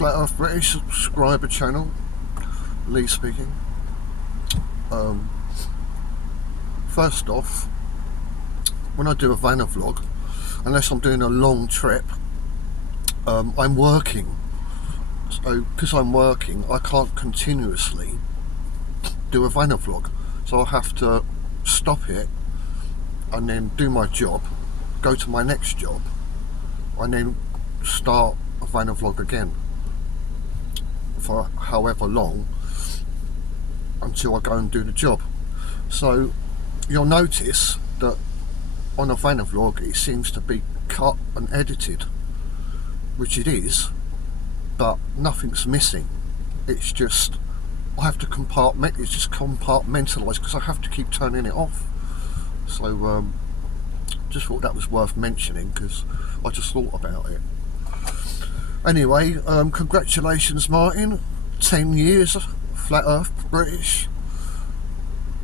Flat Earth British subscriber channel. Lee speaking. First off, when I do a Vanavlog, unless I'm doing a long trip, I'm working. So because I'm working, I can't continuously do a Vanavlog. So I have to stop it and then do my job, go to my next job, and then start a Vanavlog again for however long until I go and do the job. So you'll notice that on a Vanavlog it seems to be cut and edited, which it is, but nothing's missing. It's just I have to it's just compartmentalised because I have to keep turning it off. So just thought that was worth mentioning because I just thought about it. Anyway, congratulations Martin, 10 years, Flat Earth British.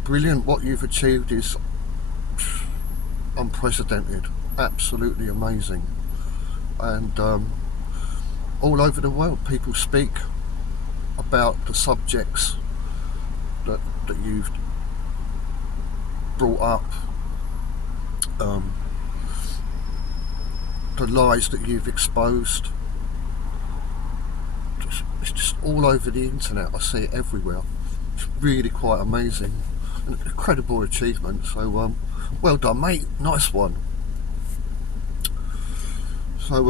Brilliant, what you've achieved is unprecedented, absolutely amazing. And all over the world people speak about the subjects that you've brought up, the lies that you've exposed. It's just all over the internet. I see it everywhere. It's really quite amazing, an incredible achievement. So well done mate, nice one. So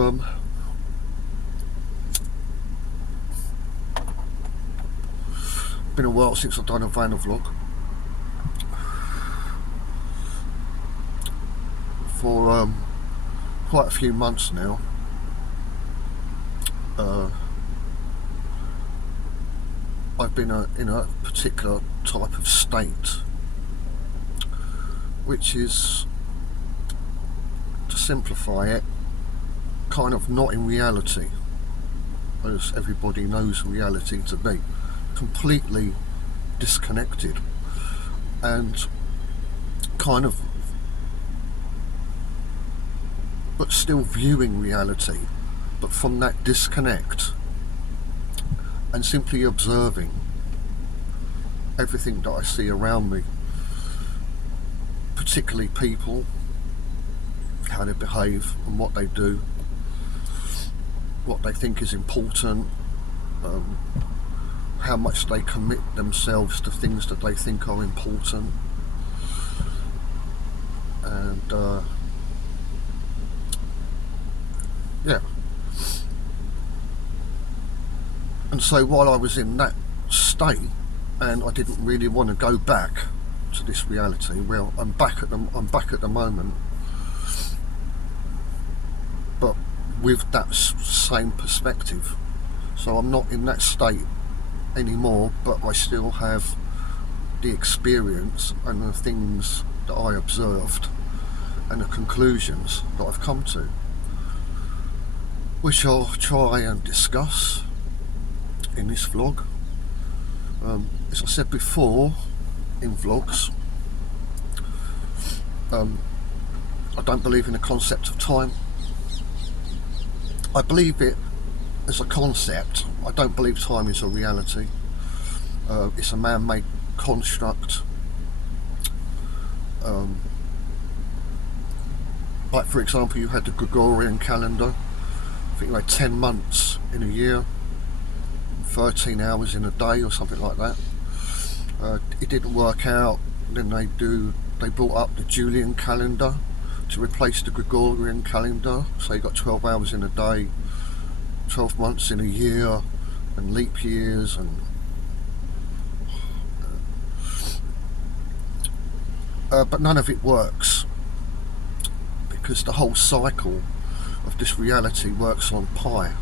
been a while since I've done a Vanavlog. For quite a few months now. I've been in a particular type of state, which is, to simplify it, kind of not in reality, as everybody knows reality to be. Completely disconnected and kind of, but still viewing reality, but from that disconnect, and simply observing everything that I see around me, particularly people, how they behave and what they do, what they think is important, how much they commit themselves to things that they think are important. And yeah, and so while I was in that state and I didn't really want to go back to this reality, well, I'm back at the moment, but with that same perspective. So I'm not in that state anymore, but I still have the experience and the things that I observed and the conclusions that I've come to, which I'll try and discuss in this vlog. As I said before in vlogs, I don't believe in the concept of time. I believe it as a concept. I don't believe time is a reality. It's a man-made construct. Like for example, you had the Gregorian calendar. I think you had 10 months in a year, 13 hours in a day or something like that. It didn't work out. Then they brought up the Julian calendar to replace the Gregorian calendar. So you got 12 hours in a day, 12 months in a year, and leap years, and but none of it works, because the whole cycle of this reality works on pi.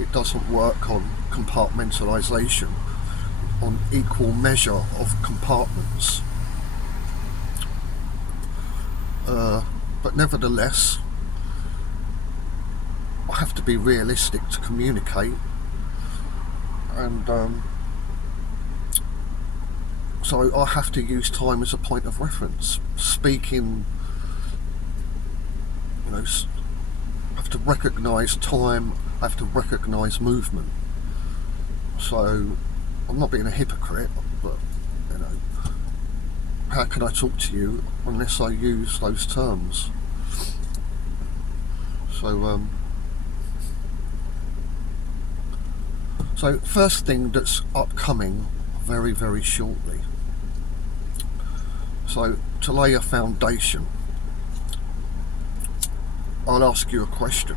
It doesn't work on compartmentalisation, on equal measure of compartments. But nevertheless, I have to be realistic to communicate, and so I have to use time as a point of reference. Speaking, you know, I have to recognise time have to recognise movement. So I'm not being a hypocrite, but you know, how can I talk to you unless I use those terms? So first thing that's upcoming very, very shortly. So to lay a foundation, I'll ask you a question.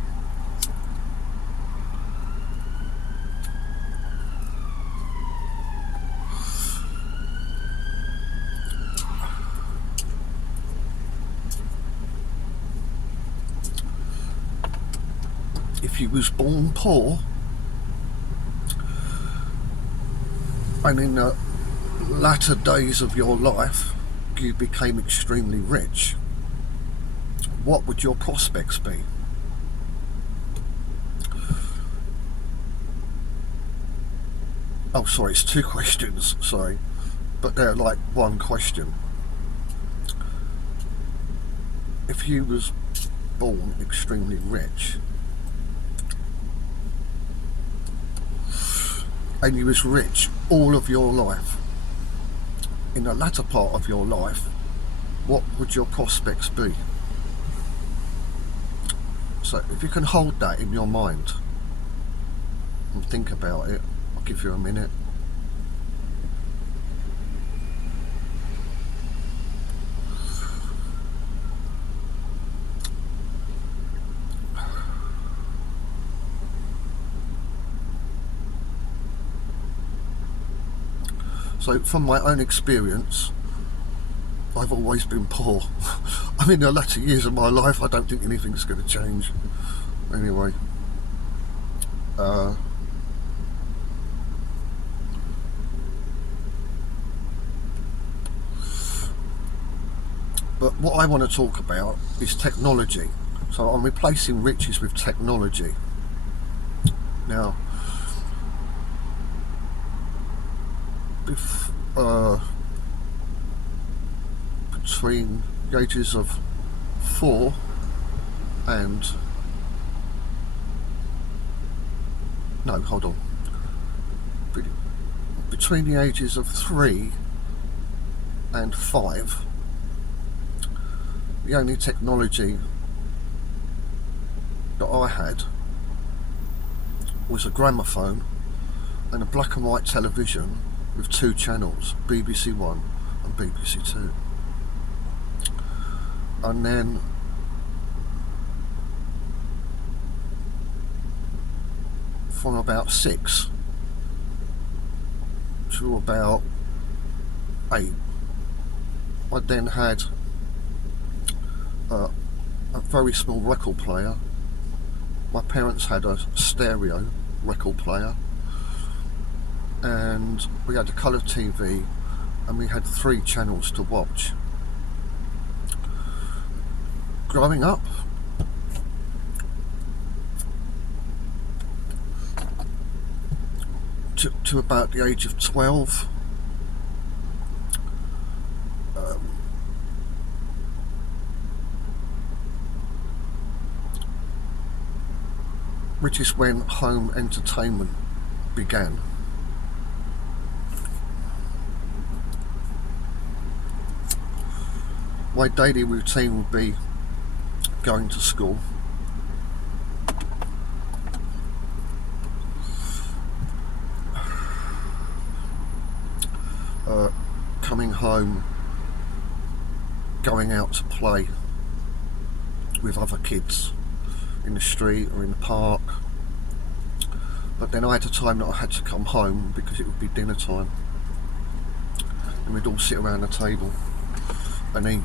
If you was born poor and in the latter days of your life you became extremely rich, what would your prospects be? Oh, sorry, it's two questions, sorry, but they're like one question. If you was born extremely rich and you was rich all of your life, in the latter part of your life, what would your prospects be? So if you can hold that in your mind and think about it, I'll give you a minute. So from my own experience, I've always been poor. I mean, the latter years of my life, I don't think anything's going to change. Anyway, but what I want to talk about is technology. So I'm replacing riches with technology. Now, between the ages of 4 and no, hold on. Between the ages of 3 and 5, the only technology that I had was a gramophone and a black and white television with 2 channels, BBC One and BBC Two. And then from about 6 to about 8, I then had a very small record player. My parents had a stereo record player, and we had a colour TV, and we had 3 channels to watch. Growing up, to about the age of 12, which is when home entertainment began. My daily routine would be going to school, coming home, going out to play with other kids in the street or in the park. But then I had a time that I had to come home because it would be dinner time, and we'd all sit around the table and eat.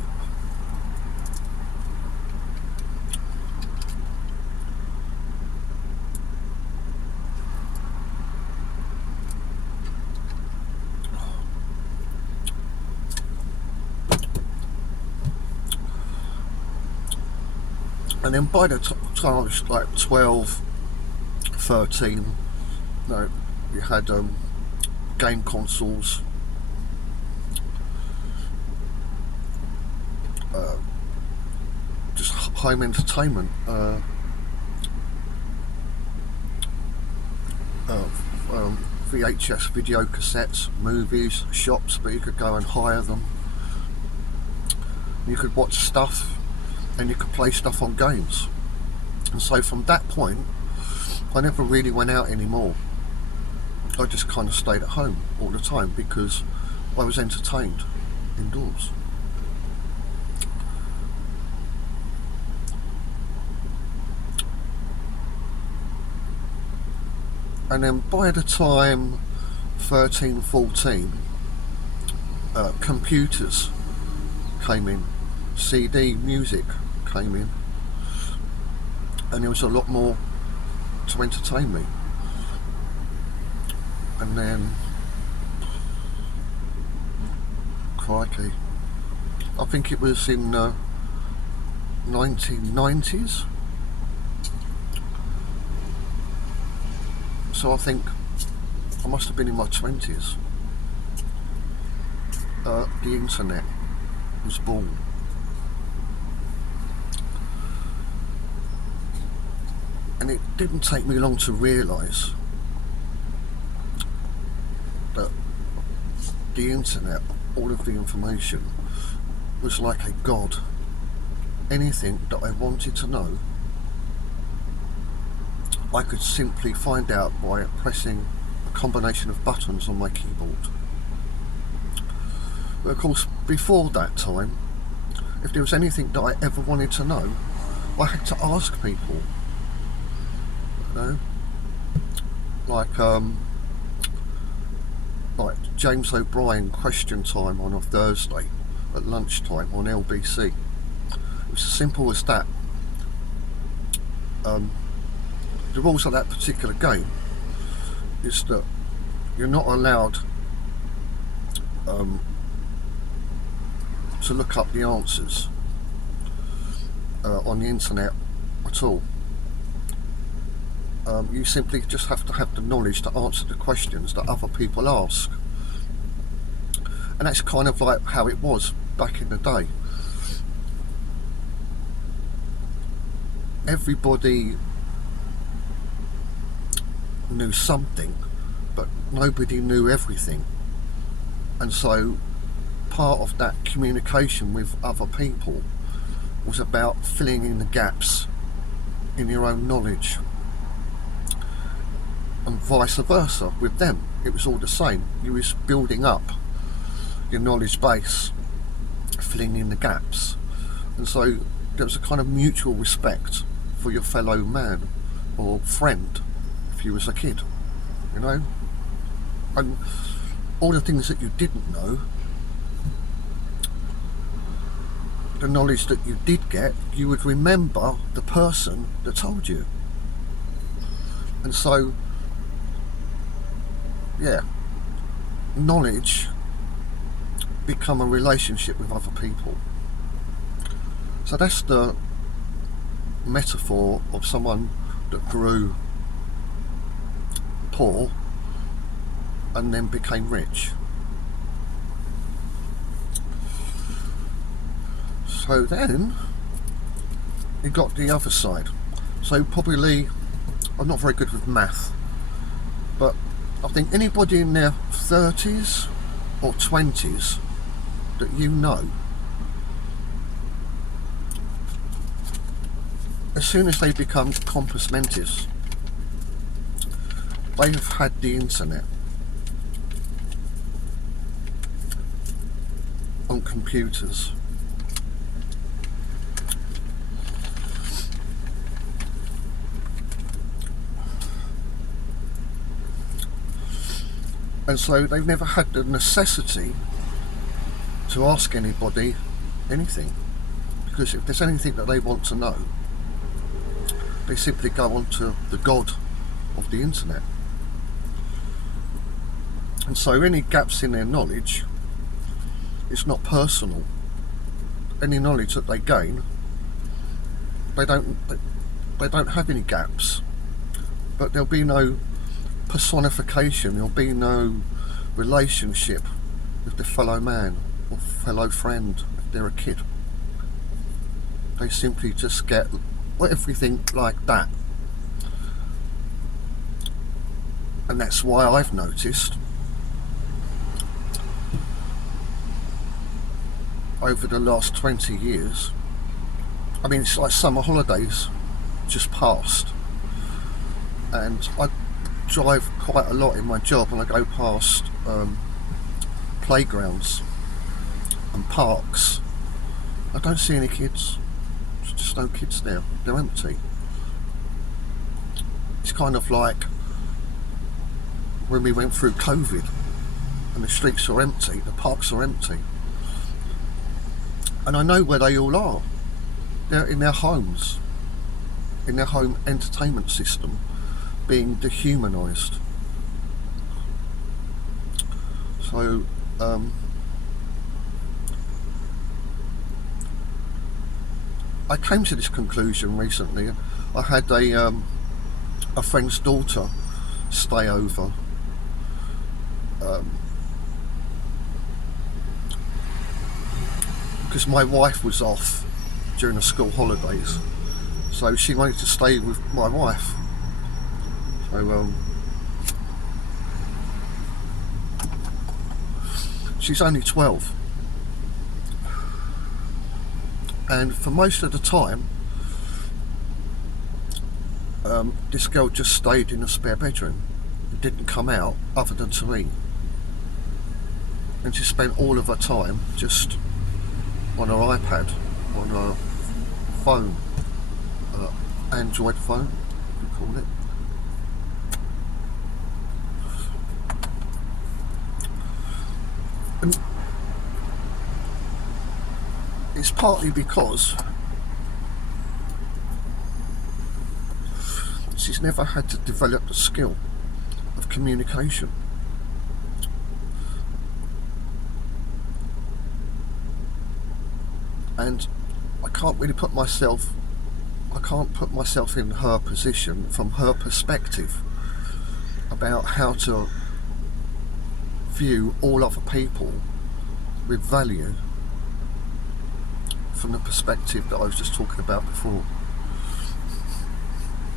And then by the time I was like 12, 13, you had game consoles, just home entertainment. VHS video cassettes, movies, shops, but you could go and hire them. You could watch stuff, and you could play stuff on games. And so from that point, I never really went out anymore. I just kind of stayed at home all the time because I was entertained indoors. And then by the time 13, 14, computers came in, CD music came in, and there was a lot more to entertain me. And then, crikey, I think it was in 1990s. So I think I must have been in my 20s. The internet was born. And it didn't take me long to realise that the internet, all of the information, was like a god. Anything that I wanted to know, I could simply find out by pressing a combination of buttons on my keyboard. But of course, before that time, if there was anything that I ever wanted to know, I had to ask people. You know, like James O'Brien Question Time on a Thursday at lunchtime on LBC. It was as simple as that. The rules of that particular game is that you're not allowed to look up the answers on the internet at all. You simply just have to have the knowledge to answer the questions that other people ask. And that's kind of like how it was back in the day. Everybody knew something, but nobody knew everything. And so part of that communication with other people was about filling in the gaps in your own knowledge. And vice versa with them. It was all the same. You was building up your knowledge base, filling in the gaps. And so there was a kind of mutual respect for your fellow man or friend if you was a kid, you know. And all the things that you didn't know, the knowledge that you did get, you would remember the person that told you. And so, yeah, knowledge become a relationship with other people. So that's the metaphor of someone that grew poor and then became rich. So then you got the other side. So probably, I'm not very good with math, but I think anybody in their 30s or 20s that you know, as soon as they become compos mentis, they have had the internet on computers. And so they've never had the necessity to ask anybody anything, because if there's anything that they want to know, they simply go on to the god of the internet. And so any gaps in their knowledge, it's not personal. Any knowledge that they gain, they don't have any gaps, but there'll be no personification, there'll be no relationship with the fellow man or fellow friend if they're a kid. They simply just get everything like that. And that's why I've noticed over the last 20 years, I mean, it's like summer holidays just passed, and I drive quite a lot in my job, and I go past playgrounds and parks. I don't see any kids. There's just no kids there. They're empty. It's kind of like when we went through COVID and the streets are empty, the parks are empty. And I know where they all are. They're in their homes, in their home entertainment system, being dehumanised. So I came to this conclusion recently. I had a friend's daughter stay over. Because my wife was off during the school holidays, so she wanted to stay with my wife. So she's only 12, and for most of the time this girl just stayed in a spare bedroom and didn't come out other than to eat, and she spent all of her time just on her iPad, on her phone, Android phone, we call it. And it's partly because she's never had to develop the skill of communication. And I can't put myself in her position, from her perspective, about how to view all other people with value from the perspective that I was just talking about before.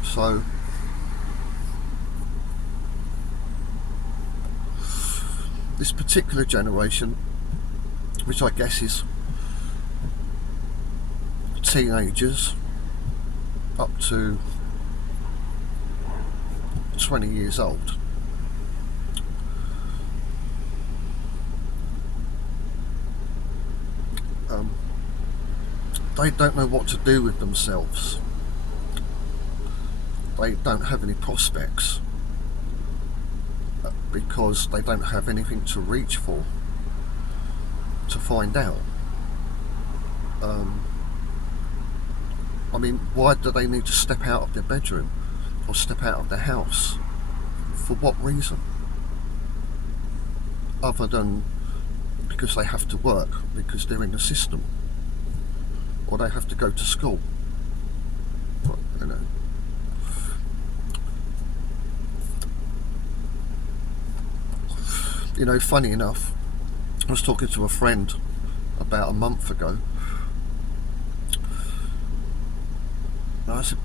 So this particular generation, which I guess is teenagers up to 20 years old, they don't know what to do with themselves. They don't have any prospects because they don't have anything to reach for, to find out. I mean, why do they need to step out of their bedroom or step out of their house? For what reason? Other than because they have to work, because they're in the system, or they have to go to school. But, you know, funny enough, I was talking to a friend about a month ago, and I said,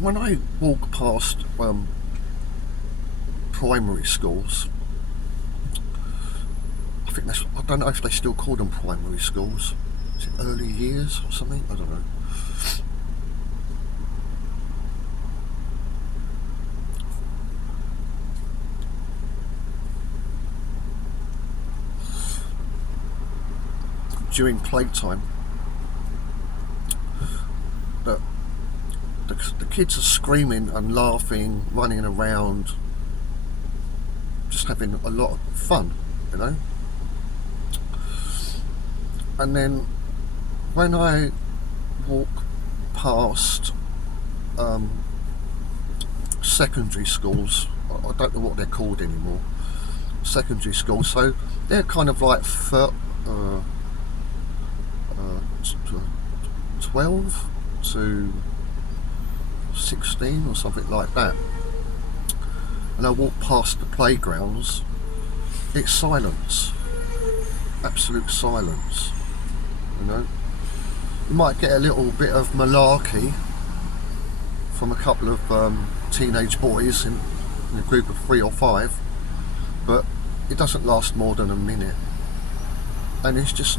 when I walk past primary schools, I don't know if they still call them primary schools. Is it early years or something? I don't know. During playtime, the kids are screaming and laughing, running around, just having a lot of fun, you know. And then when I walk past secondary schools, I don't know what they're called anymore, secondary schools, so they're kind of like 12 to 16 or something like that, and I walk past the playgrounds, it's silence, absolute silence. You know, you might get a little bit of malarkey from a couple of teenage boys in a group of 3 or 5, but it doesn't last more than a minute, and it's just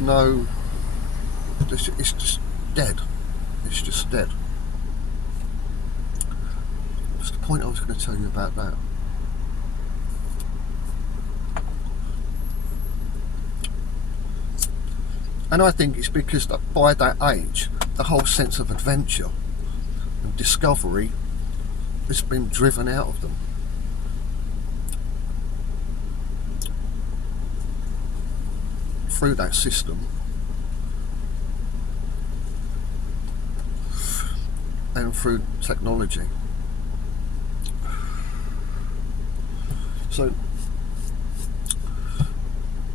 it's just dead. It's just dead. What's the point I was going to tell you about that? And I think it's because that by that age, the whole sense of adventure and discovery has been driven out of them. Through that system. And through technology. So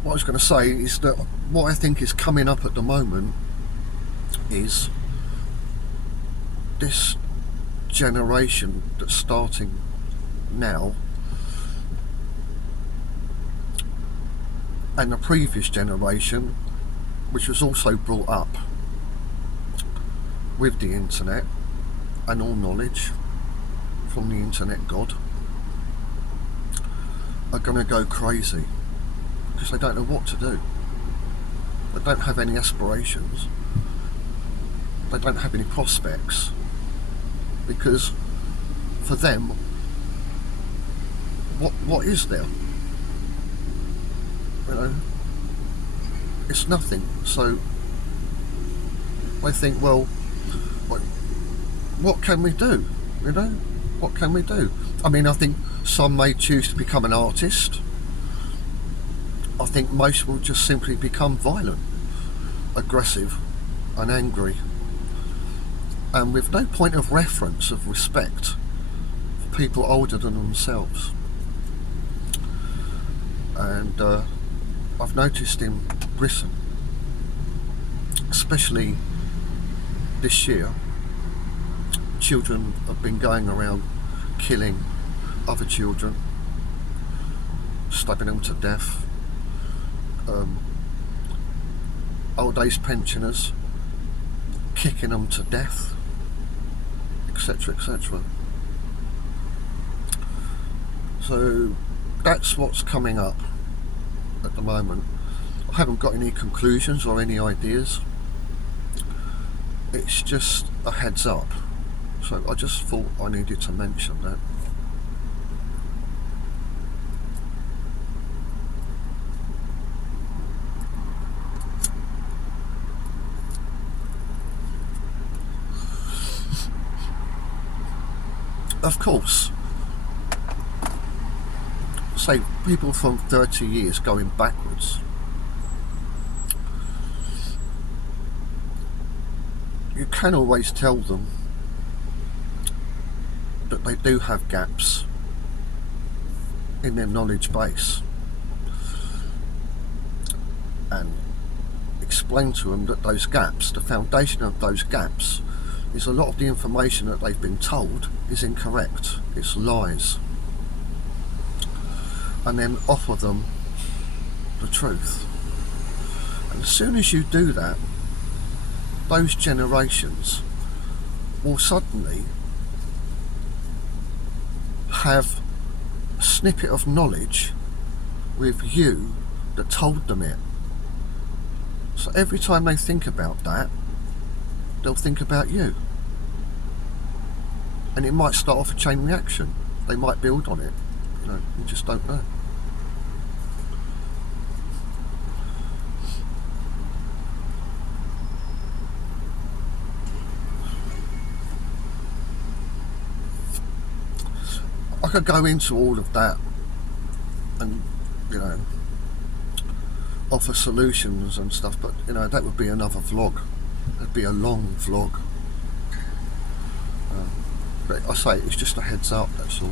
what I was going to say is that what I think is coming up at the moment is this generation that's starting now, and the previous generation, which was also brought up with the internet and all knowledge from the internet god, are going to go crazy because they don't know what to do. They don't have any aspirations. They don't have any prospects, because for them, what is there? You know, it's nothing. So they think, well, what can we do? You know, what can we do? I mean, I think some may choose to become an artist. I think most will just simply become violent, aggressive and angry, and with no point of reference of respect for people older than themselves. And I've noticed in Britain, especially this year, children have been going around killing other children, stabbing them to death, old age pensioners, kicking them to death, etc, etc. So that's what's coming up at the moment. I haven't got any conclusions or any ideas. It's just a heads up. So I just thought I needed to mention that. Of course, say people from 30 years going backwards, you can always tell them that they do have gaps in their knowledge base, and explain to them that those gaps, the foundation of those gaps, is a lot of the information that they've been told is incorrect, it's lies, and then offer them the truth. And as soon as you do that, those generations will suddenly have a snippet of knowledge with you that told them it. So every time they think about that, they'll think about you, and it might start off a chain reaction. They might build on it. You know, you just don't know. I could go into all of that and, you know, offer solutions and stuff, but you know, that would be another vlog. It'd be a long vlog. But I say it's just a heads up, that's all.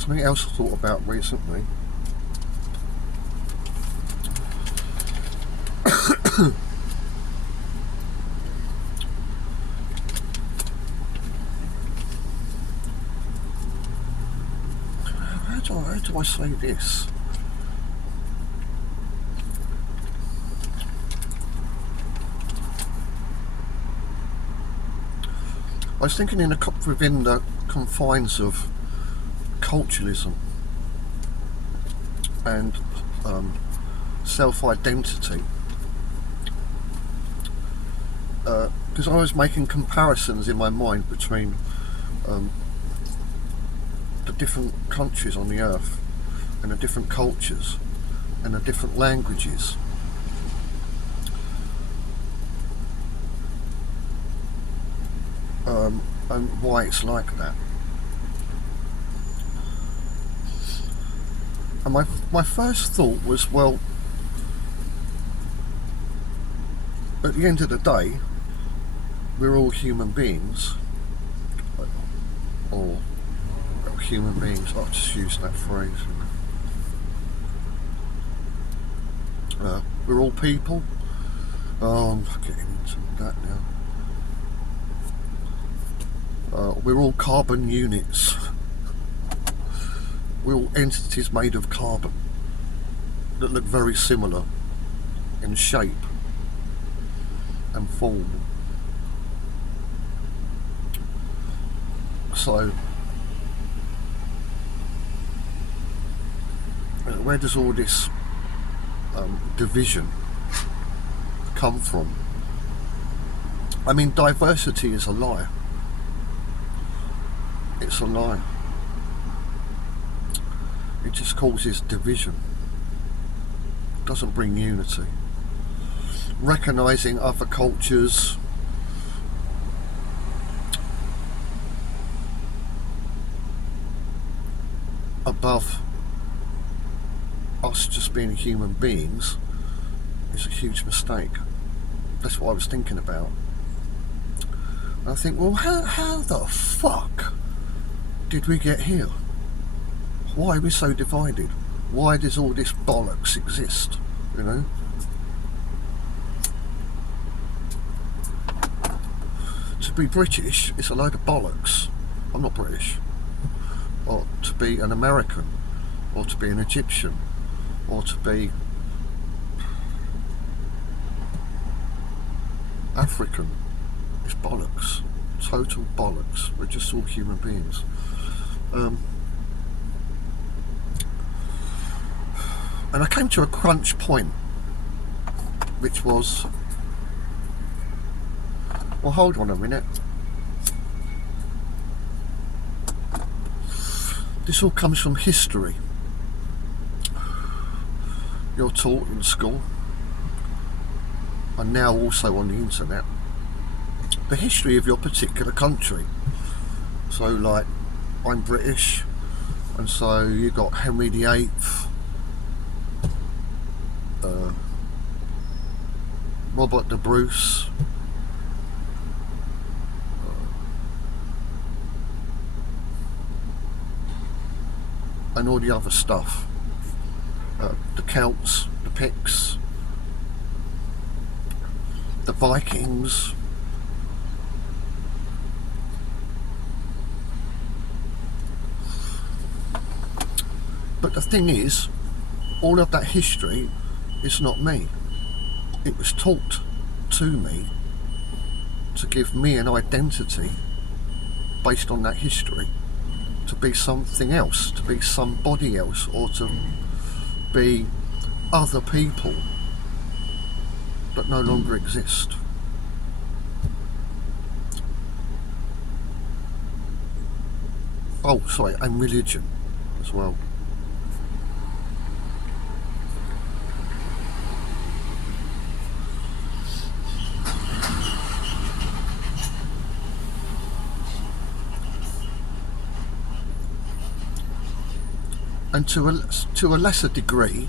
Something else I thought about recently. How do I say this? I was thinking within the confines of culturalism and self-identity, because I was making comparisons in my mind between the different countries on the earth and the different cultures and the different languages. And why it's like that. And my first thought was, well, at the end of the day, we're all human beings, or human beings, I'll just use that phrase. We're all people. I'm getting into that now. We're all carbon units. We're all entities made of carbon that look very similar in shape and form. So, where does all this division come from? I mean, diversity is a lie. It's a lie. It just causes division. It doesn't bring unity. Recognising other cultures, above us just being human beings is a huge mistake. That's what I was thinking about. And I think, well, how the fuck did we get here? Why are we so divided? Why does all this bollocks exist, you know? To be British is a load of bollocks. I'm not British. Or to be an American, or to be an Egyptian, or to be African is bollocks. Total bollocks. We're just all human beings. And I came to a crunch point, which was, well, hold on a minute. This all comes from history. You're taught in school, and now also on the internet, the history of your particular country. So, like, I'm British, and so you got Henry VIII, Robert the Bruce, and all the other stuff. The Celts, the Picts, the Vikings, but the thing is, all of that history is not me. It was taught to me to give me an identity based on that history, to be something else, to be somebody else, or to be other people that no longer exist. Oh, sorry, and religion as well. And to a lesser degree,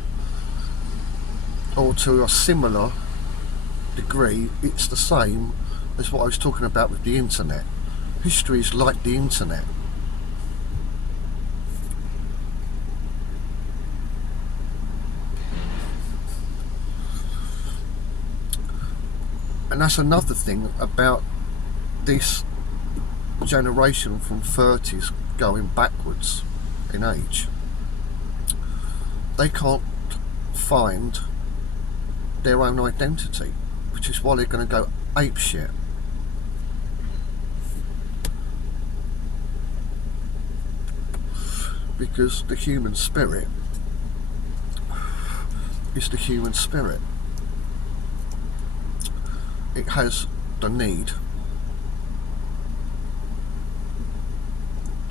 or to a similar degree, it's the same as what I was talking about with the internet. History is like the internet. And that's another thing about this generation from 30s going backwards in age. They can't find their own identity, which is why they're going to go apeshit. Because the human spirit is the human spirit. It has the need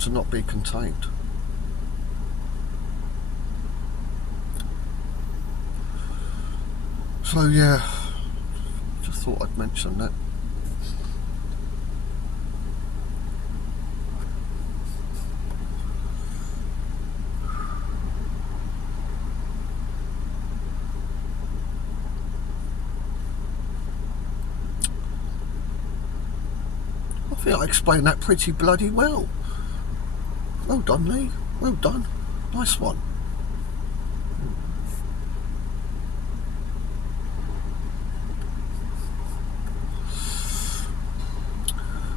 to not be contained. So yeah, just thought I'd mention that. I think I explained that pretty bloody well. Well done, Lee. Well done. Nice one.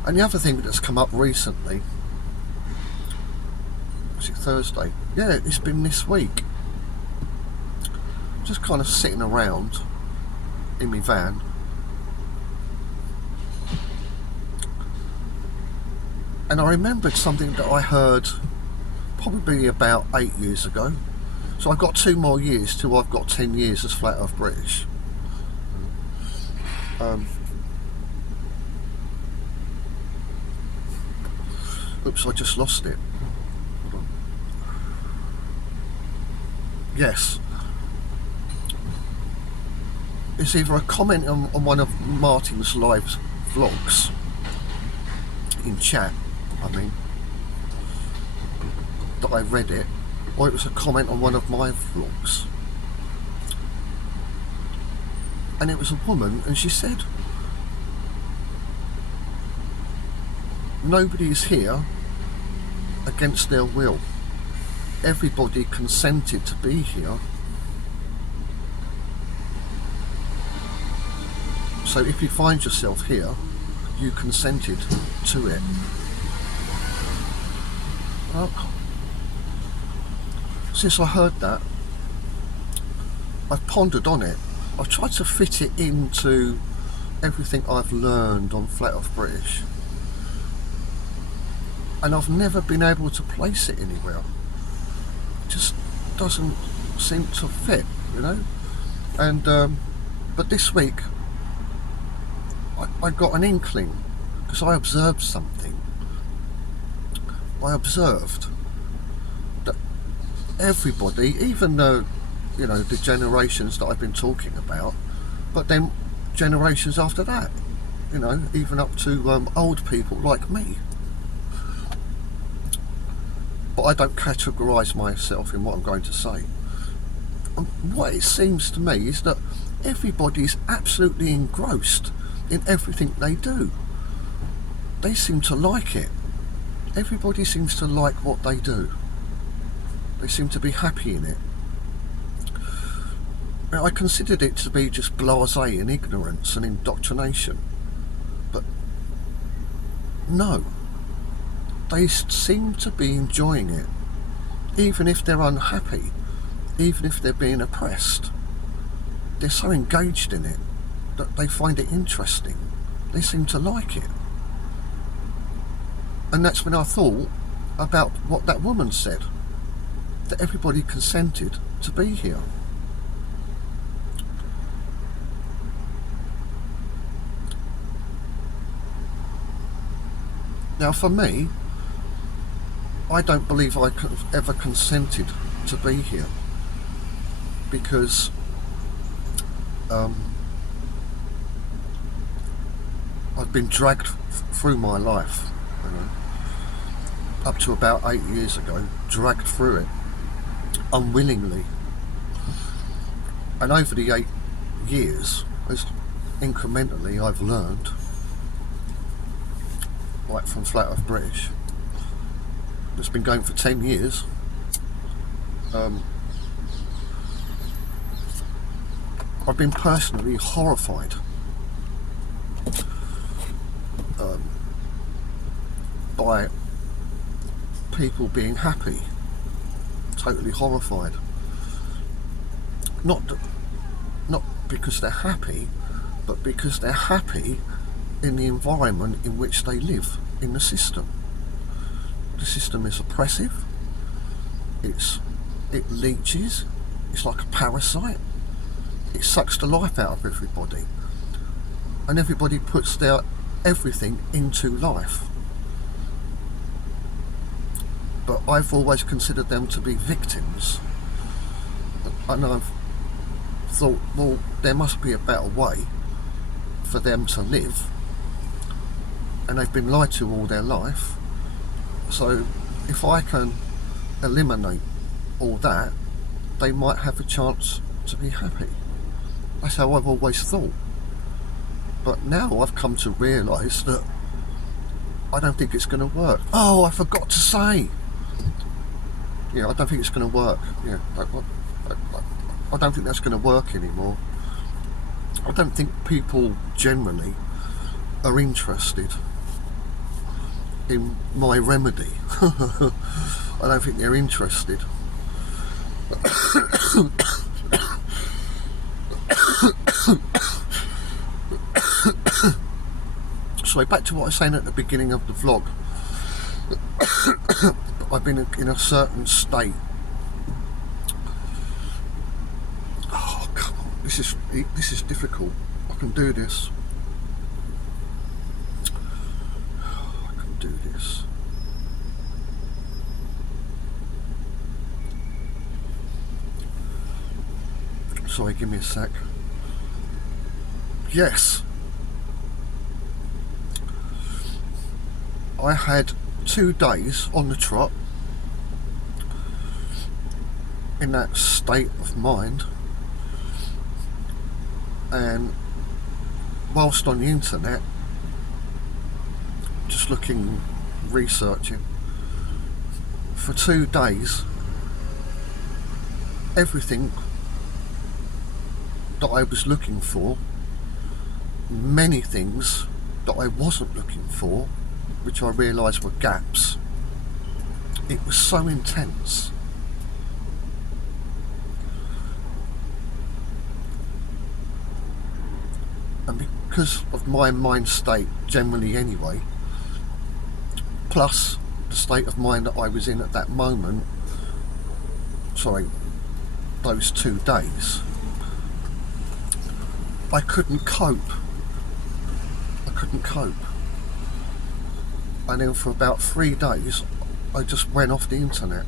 And the other thing that's come up recently, was it Thursday? Yeah, it's been this week. Just kind of sitting around in my van. And I remembered something that I heard probably about 8 years ago. So I've got 2 more years till I've got 10 years as Flat Earth British. Oops, I just lost it. Hold on. Yes. It's either a comment on one of Martin's live vlogs, in chat, I mean, that I read it, or it was a comment on one of my vlogs. And it was a woman, and she said, nobody is here against their will. Everybody consented to be here. So if you find yourself here, you consented to it. Well, since I heard that, I've pondered on it. I've tried to fit it into everything I've learned on Flat Earth British. And I've never been able to place it anywhere. It just doesn't seem to fit, you know. And but this week I got an inkling, because I observed something. I observed that everybody, even though, you know, the generations that I've been talking about, but then generations after that, you know, even up to old people like me. But I don't categorise myself in what I'm going to say. And what it seems to me is that everybody's absolutely engrossed in everything they do. They seem to like it. Everybody seems to like what they do. They seem to be happy in it. Now, I considered it to be just blasé and ignorance and indoctrination. But no. They seem to be enjoying it, even if they're unhappy, even if they're being oppressed. They're so engaged in it that they find it interesting. They seem to like it. And that's when I thought about what that woman said, that everybody consented to be here. Now for me, I don't believe I could have ever consented to be here, because I've been dragged through my life, you know, up to about 8 years ago, dragged through it unwillingly. And over the 8 years, as incrementally I've learned, like from Flat Earth British, that's been going for 10 years, I've been personally horrified by people being happy, totally horrified. Not because they're happy, but because they're happy in the environment in which they live, in the system. The system is oppressive, it leeches, it's like a parasite, it sucks the life out of everybody, and everybody puts their everything into life. But I've always considered them to be victims, and I've thought, well, there must be a better way for them to live, and they've been lied to all their life. So if I can eliminate all that, they might have a chance to be happy. That's how I've always thought. But now I've come to realise that I don't think it's going to work. Oh, I forgot to say. Yeah, I don't think it's going to work. Yeah, I don't think that's going to work anymore. I don't think people generally are interested in my remedy. I don't think they're interested. So back to what I was saying at the beginning of the vlog. I've been in a certain state. Oh, come on, this is difficult. I can do this. I can do this. Sorry, give me a sec. Yes. I had 2 days on the trot in that state of mind, and whilst on the internet just looking, researching for 2 days, everything that I was looking for, many things that I wasn't looking for, which I realised were gaps. It was so intense. And because of my mind state generally anyway, plus the state of mind that I was in at that moment, sorry, those 2 days, I couldn't cope. And then for about 3 days I just went off the internet,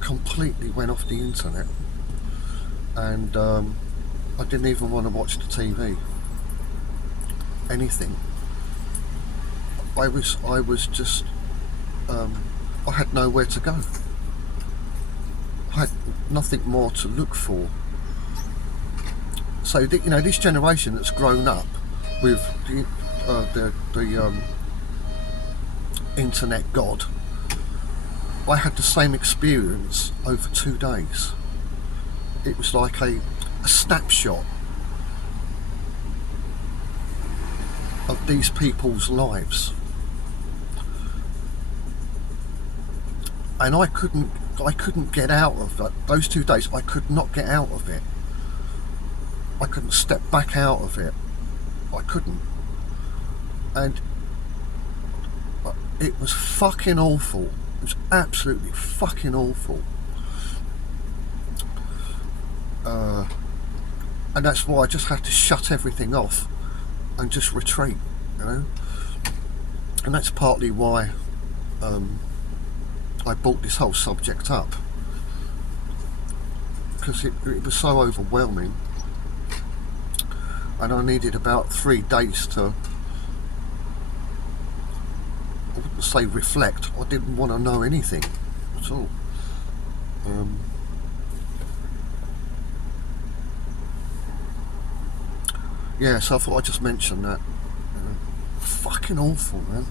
completely went off the internet, and I didn't even want to watch the TV, anything. I was just I had nowhere to go. I had nothing more to look for. So you know, this generation that's grown up with the internet god, I had the same experience over 2 days. It was like a snapshot of these people's lives, and I couldn't get out of that. Those 2 days I could not get out of it. I couldn't step back out of it. I couldn't. And it was fucking awful. It was absolutely fucking awful. And that's why I just had to shut everything off and just retreat, you know. And that's partly why I brought this whole subject up, because it was so overwhelming, and I needed about 3 days to, I wouldn't say reflect, I didn't want to know anything at all. Yeah, so I thought I'd just mention that. Fucking awful, man.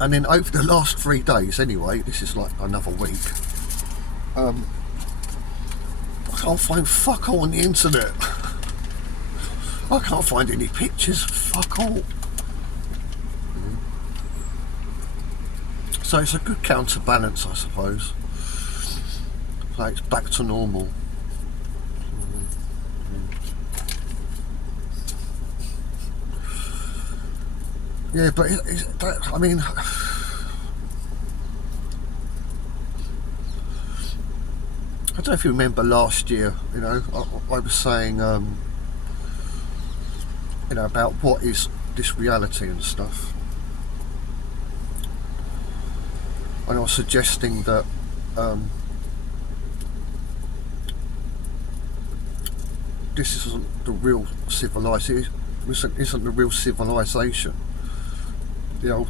And then over the last 3 days, anyway, this is like another week, I can't find fuck all on the internet. I can't find any pictures. Fuck all. So it's a good counterbalance, I suppose. So it's back to normal. Yeah, but I mean, I don't know if you remember last year, you know, I was saying, you know, about what is this reality and stuff. And I was suggesting that this isn't the real civilization, isn't the real civilization. The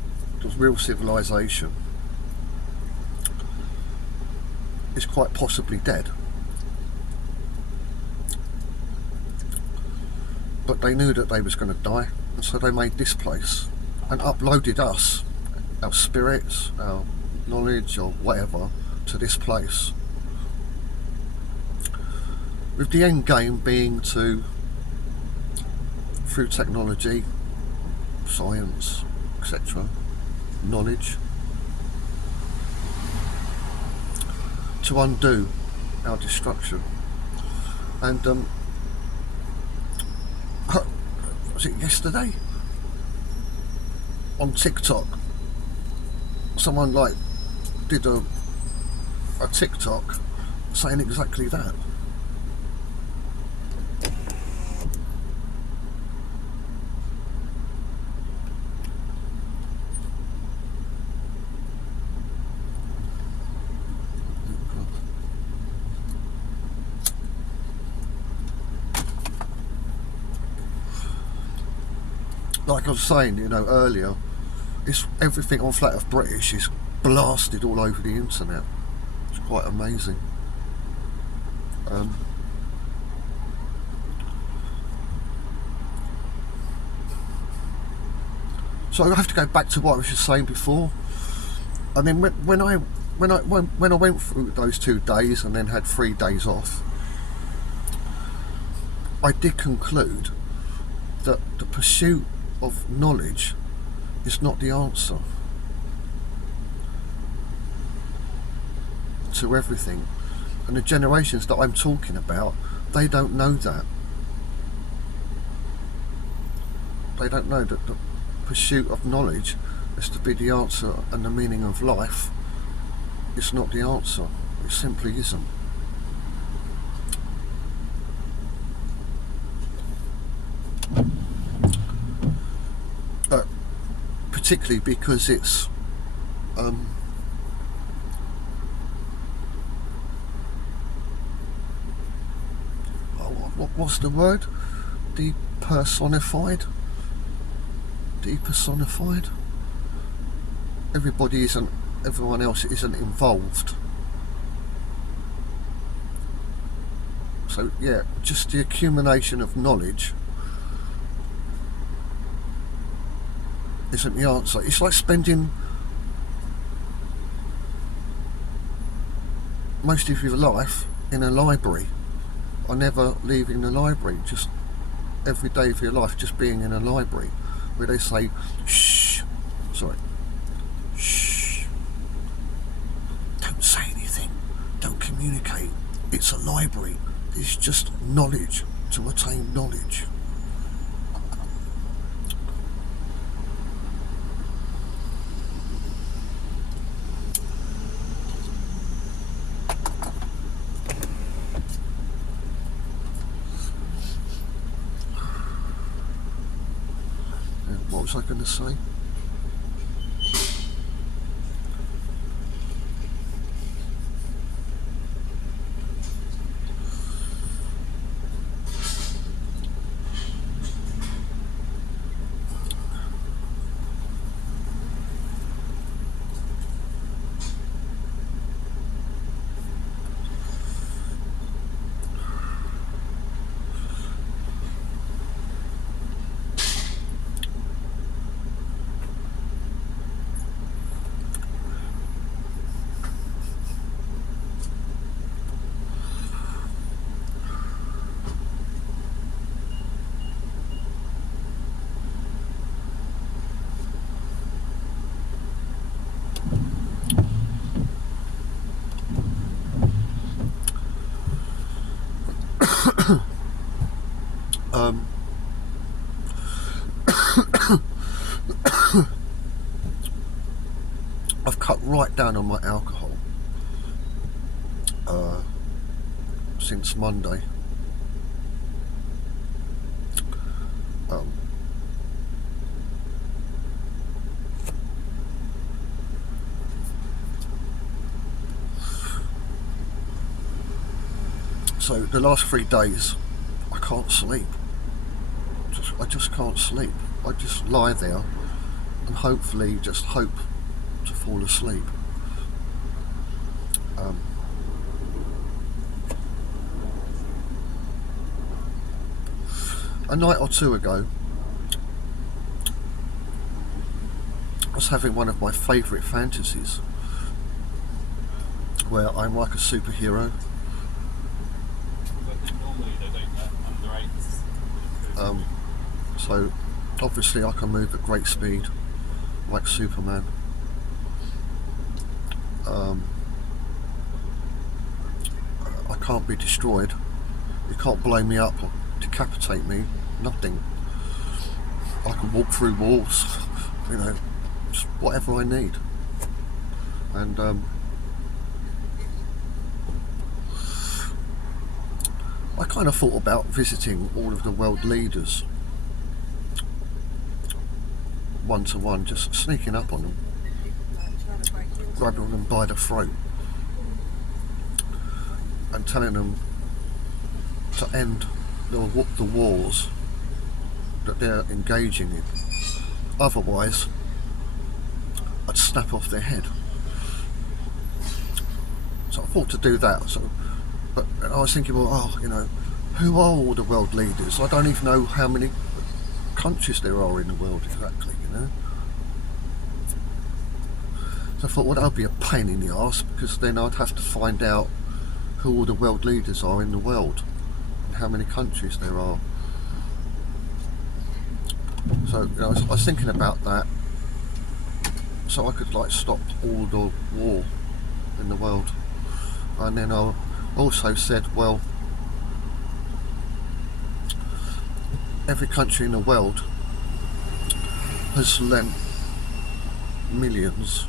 real civilization is quite possibly dead. But they knew that they was going to die, and so they made this place and uploaded us, our spirits, our knowledge or whatever, to this place, with the end game being to, through technology, science, etc., knowledge, to undo our destruction. And was it yesterday on TikTok, someone like did a TikTok saying exactly that. Like I was saying, you know, earlier, it's everything on Flat Earth British is blasted all over the internet. It's quite amazing. So I have to go back to what I was just saying before. I mean, when I went through those 2 days and then had 3 days off, I did conclude that the pursuit of knowledge is not the answer to everything. And the generations that I'm talking about, they don't know that. They don't know that the pursuit of knowledge is to be the answer, and the meaning of life is not the answer. It simply isn't. Particularly because it's what's the word? Depersonified. Everyone else isn't involved. So yeah, just the accumulation of knowledge isn't the answer. It's like spending most of your life in a library, or never leaving the library, just every day of your life just being in a library where they say shh, don't say anything, don't communicate, it's a library, it's just knowledge, to attain knowledge. What was I going to say? Um, I've cut right down on my alcohol since Monday. So the last 3 days, I can't sleep. I just can't sleep. I just lie there and hopefully just hope to fall asleep. A night or two ago, I was having one of my favourite fantasies where I'm like a superhero. So obviously I can move at great speed like Superman. I can't be destroyed. You can't blow me up or decapitate me. Nothing. I can walk through walls, you know, just whatever I need. And I kind of thought about visiting all of the world leaders one to one, just sneaking up on them, grabbing them by the throat and telling them to end the wars that they're engaging in. Otherwise, I'd snap off their head. So I thought to do that. But I was thinking, well, you know, who are all the world leaders? I don't even know how many countries there are in the world exactly, you know. So I thought, well, that would be a pain in the arse, because then I'd have to find out who all the world leaders are in the world and how many countries there are. So, you know, I was thinking about that, so I could like stop all the war in the world. And then I also said, well, every country in the world has lent millions,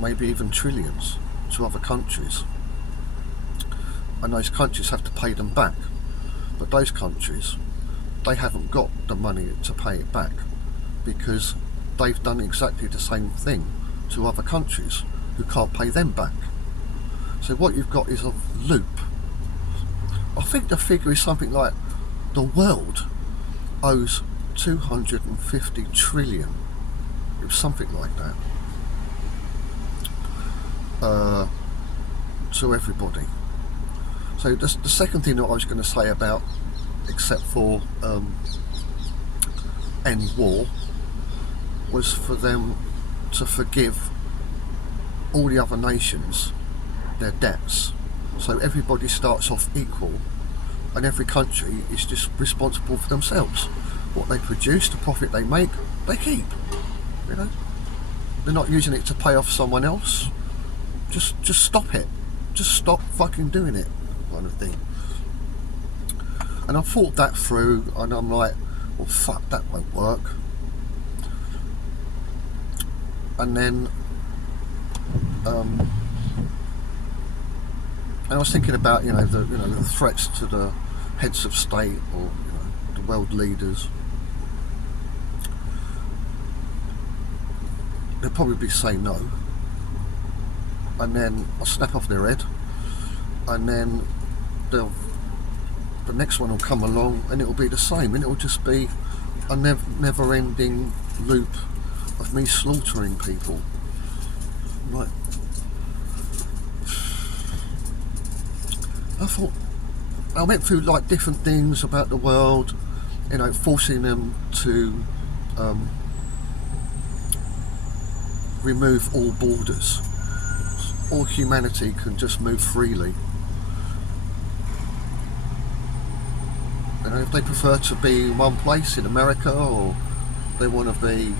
maybe even trillions, to other countries, and those countries have to pay them back. But those countries, they haven't got the money to pay it back, because they've done exactly the same thing to other countries who can't pay them back. So what you've got is a loop. I think the figure is something like the world owes 250 trillion. It was something like that. To everybody. So the second thing that I was going to say about, except for end war, was for them to forgive all the other nations their debts. So everybody starts off equal, and every country is just responsible for themselves. What they produce, the profit they make, they keep. You know, they're not using it to pay off someone else. Just stop it. Just stop fucking doing it, kind of thing. And I thought that through, and I'm like, well, fuck, that won't work. And then, and I was thinking about, the threats to the heads of state, or the world leaders. They'll probably say no, and then I'll snap off their head, and then the next one will come along, and it'll be the same, and it'll just be a never-ending loop of me slaughtering people. Like, I went through like different things about the world, forcing them to remove all borders. All humanity can just move freely. If they prefer to be in one place in America, or they want to be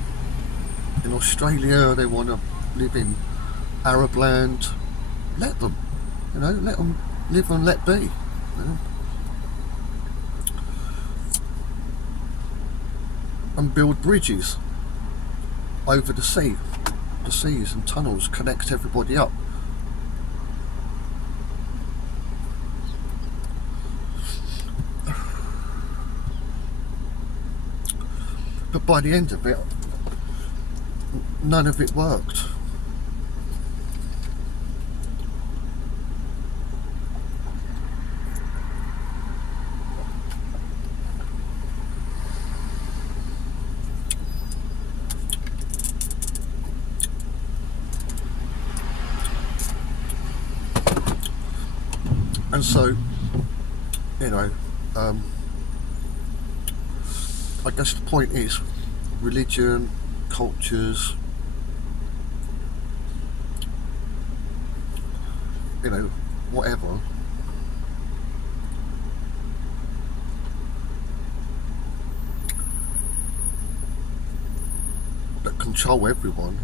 in Australia, they want to live in Arab land, let them. Let them live and let be. and build bridges over the sea. The seas and tunnels connect everybody up. But by the end of it, none of it worked. And so, you know, I guess the point is, religion, cultures, you know, whatever, that control everyone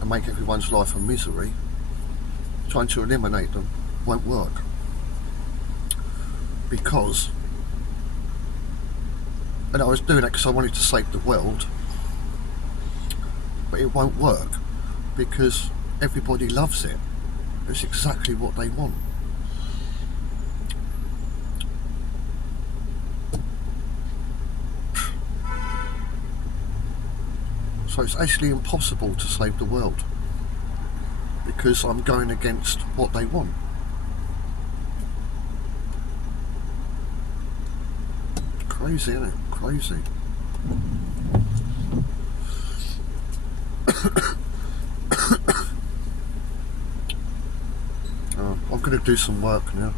and make everyone's life a misery, trying to eliminate them won't work. Because, and I was doing it because I wanted to save the world, but it won't work because everybody loves it. It's exactly what they want. So it's actually impossible to save the world because I'm going against what they want. Crazy, isn't it? Crazy. I'm going to do some work now.